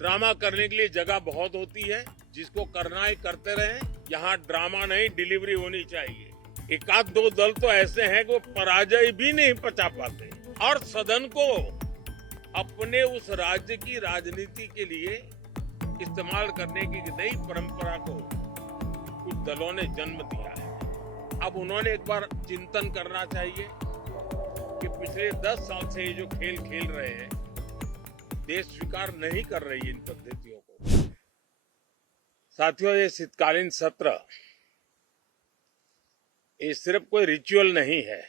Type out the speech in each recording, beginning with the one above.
Drama करने के लिए जगह बहुत होती है, जिसको करना है करते रहें। यहाँ ड्रामा नहीं, डिलीवरी होनी चाहिए। एक आध दो दल तो ऐसे हैं कि वो पराजय भी नहीं पचा पाते और सदन को अपने उस राज्य की राजनीति के लिए इस्तेमाल करने की नई परंपरा को कुछ दलों ने जन्म दिया है। अब उन्होंने एक बार चिंतन करना चाहिए कि पिछले 10 साल से ये जो खेल खेल रहे हैं, देश स्वीकार नहीं कर रही इन पद्धतियों को। साथियों, ये शीतकालीन सत्र ये सिर्फ कोई रिचुअल नहीं है।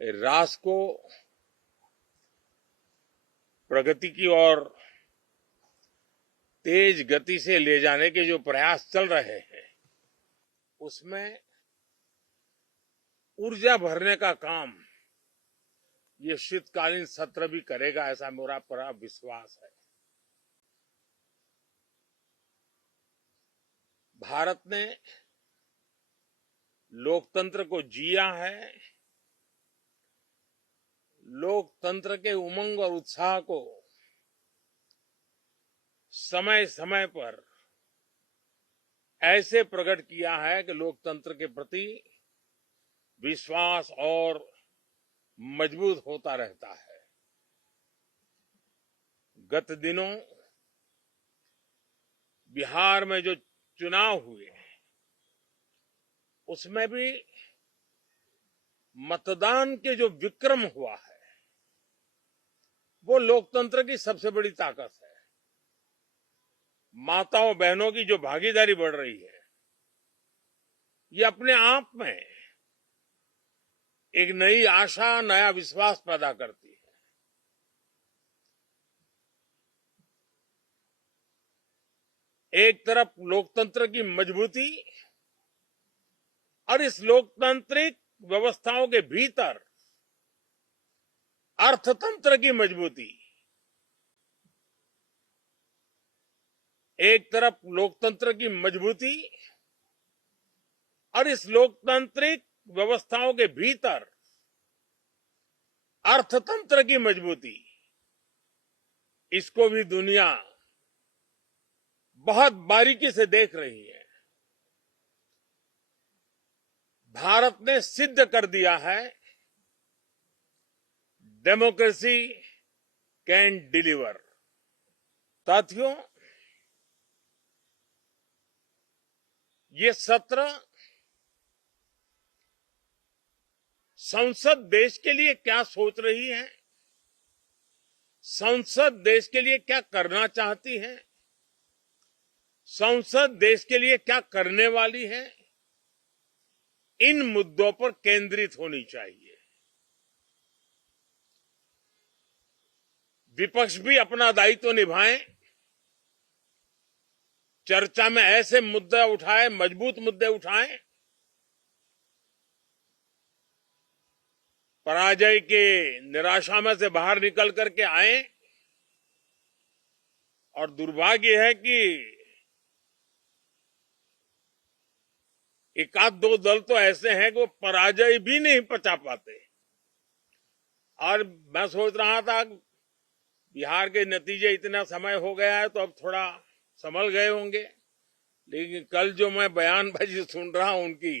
राष्ट्र को प्रगति की ओर तेज गति से ले जाने के जो प्रयास चल रहे हैं, उसमें ऊर्जा भरने का काम ये शीतकालीन सत्र भी करेगा, ऐसा मेरा पूरा विश्वास है। भारत ने लोकतंत्र को जिया है, लोकतंत्र के उमंग और उत्साह को समय समय पर ऐसे प्रकट किया है कि लोकतंत्र के प्रति विश्वास और मजबूत होता रहता है। गत दिनों बिहार में जो चुनाव हुए, उसमें भी मतदान के जो विक्रम हुआ है, वो लोकतंत्र की सबसे बड़ी ताकत है। माताओं बहनों की जो भागीदारी बढ़ रही है, ये अपने आप में एक नई आशा, नया विश्वास पैदा करती है। एक तरफ लोकतंत्र की मजबूती और इस लोकतांत्रिक व्यवस्थाओं के भीतर अर्थतंत्र की मजबूती। एक तरफ लोकतंत्र की मजबूती और इस लोकतांत्रिक व्यवस्थाओं के भीतर अर्थतंत्र की मजबूती, इसको भी दुनिया बहुत बारीकी से देख रही है। भारत ने सिद्ध कर दिया है, डेमोक्रेसी कैन डिलीवर। साथियों, ये सत्र संसद देश के लिए क्या सोच रही है, संसद देश के लिए क्या करना चाहती है, संसद देश के लिए क्या करने वाली है, इन मुद्दों पर केंद्रित होनी चाहिए। विपक्ष भी अपना दायित्व निभाएं, चर्चा में ऐसे मुद्दे उठाएं, मजबूत मुद्दे उठाएं, पराजय के निराशा में से बाहर निकल करके आए। और दुर्भाग्य है कि एक आध दो दल तो ऐसे हैं कि वो पराजय भी नहीं पचा पाते। और मैं सोच रहा था बिहार के नतीजे इतना समय हो गया है तो अब थोड़ा संभल गए होंगे, लेकिन कल जो मैं बयानबाजी सुन रहा हूं उनकी,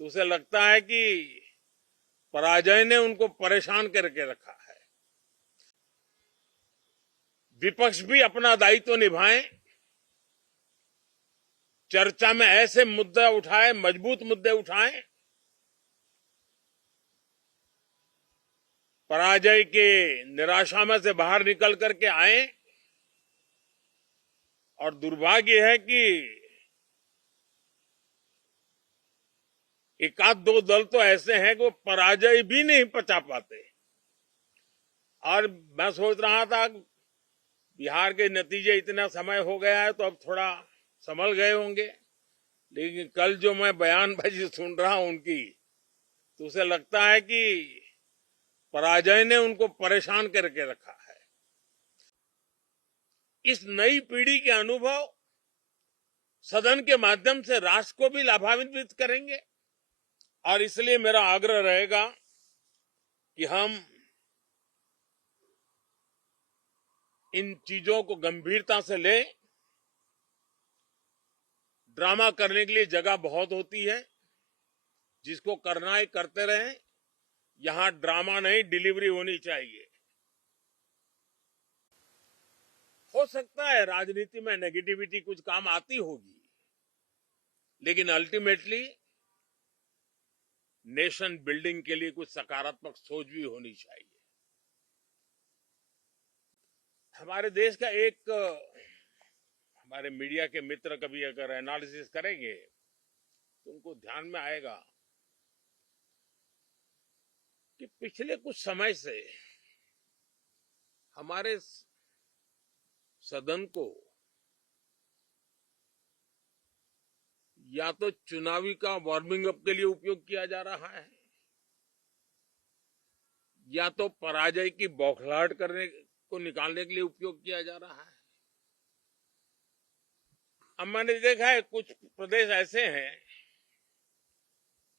तो उसे लगता है कि पराजय ने उनको परेशान करके रखा है। विपक्ष भी अपना दायित्व निभाएं, चर्चा में ऐसे मुद्दे उठाएं, मजबूत मुद्दे उठाएं, पराजय के निराशा में से बाहर निकल करके आए। और दुर्भाग्य है कि एक आध दो दल तो ऐसे हैं कि वो पराजय भी नहीं पचा पाते। और मैं सोच रहा था बिहार के नतीजे इतना समय हो गया है तो अब थोड़ा संभल गए होंगे, लेकिन कल जो मैं बयानबाजी सुन रहा हूं उनकी, तो उसे लगता है कि पराजय ने उनको परेशान करके रखा है। इस नई पीढ़ी के अनुभव सदन के माध्यम से राष्ट्र को भी लाभान्वित करेंगे। और इसलिए मेरा आग्रह रहेगा कि हम इन चीजों को गंभीरता से ले। ड्रामा करने के लिए जगह बहुत होती है, जिसको करना है करते रहें। यहां ड्रामा नहीं, डिलीवरी होनी चाहिए। हो सकता है राजनीति में नेगेटिविटी कुछ काम आती होगी, लेकिन अल्टीमेटली नेशन बिल्डिंग के लिए कुछ सकारात्मक सोच भी होनी चाहिए। हमारे देश का एक हमारे मीडिया के मित्र कभी अगर एनालिसिस करेंगे तो उनको ध्यान में आएगा कि पिछले कुछ समय से हमारे सदन को या तो चुनावी का वार्मिंग अप के लिए उपयोग किया जा रहा है, या तो पराजय की बौखलाहट करने को निकालने के लिए उपयोग किया जा रहा है। अब मैंने देखा है कुछ प्रदेश ऐसे हैं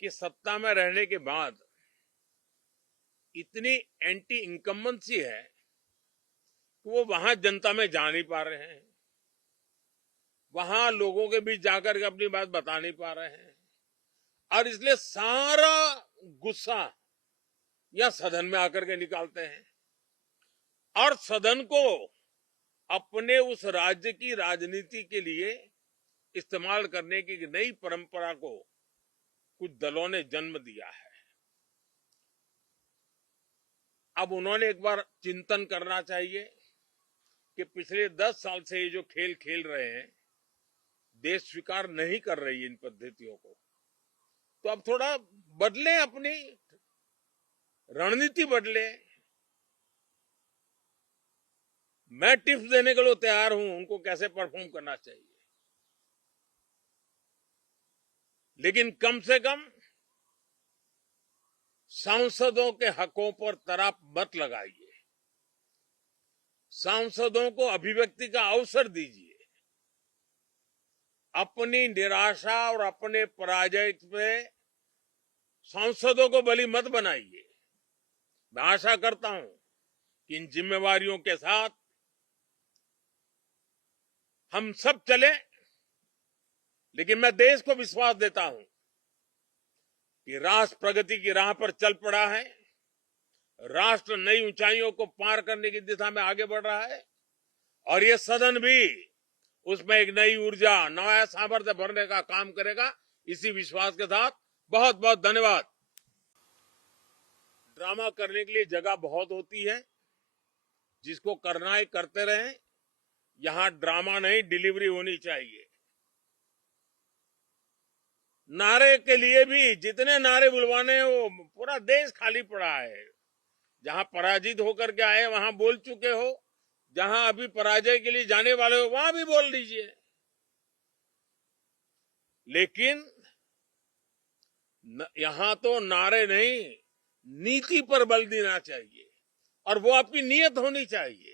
कि सत्ता में रहने के बाद इतनी एंटी इनकम्बेंसी है कि वो वहां जनता में जा नहीं पा रहे हैं, वहां लोगों के बीच जाकर के अपनी बात बता नहीं पा रहे हैं, और इसलिए सारा गुस्सा या सदन में आकर के निकालते हैं और सदन को अपने उस राज्य की राजनीति के लिए इस्तेमाल करने की नई परंपरा को कुछ दलों ने जन्म दिया है। अब उन्होंने एक बार चिंतन करना चाहिए कि पिछले 10 साल से ये जो खेल खेल रहे हैं, देश स्वीकार नहीं कर रही इन पद्धतियों को, तो अब थोड़ा बदलें, अपनी रणनीति बदले। मैं टिप्स देने के लिए तैयार हूं उनको कैसे परफॉर्म करना चाहिए, लेकिन कम से कम सांसदों के हकों पर तराप मत लगाइए, सांसदों को अभिव्यक्ति का अवसर दीजिए, अपनी निराशा और अपने पराजय में सांसदों को बलि मत बनाइए। मैं आशा करता हूं कि इन जिम्मेवारियों के साथ हम सब चले, लेकिन मैं देश को विश्वास देता हूं कि राष्ट्र प्रगति की राह पर चल पड़ा है, राष्ट्र नई ऊंचाइयों को पार करने की दिशा में आगे बढ़ रहा है, और ये सदन भी उसमें एक नई ऊर्जा, नया सामर्थ्य भरने का काम करेगा। इसी विश्वास के साथ बहुत बहुत धन्यवाद। ड्रामा करने के लिए जगह बहुत होती है, जिसको करना है करते रहें। यहां ड्रामा नहीं, डिलीवरी होनी चाहिए। नारे के लिए भी जितने नारे बुलवाने हैं, वो पूरा देश खाली पड़ा है। जहां पराजित होकर के आए वहां बोल चुके हो, जहां अभी पराजय के लिए जाने वाले हो वहां भी बोल दीजिए, लेकिन यहां तो नारे नहीं, नीति पर बल देना चाहिए, और वो आपकी नीयत होनी चाहिए।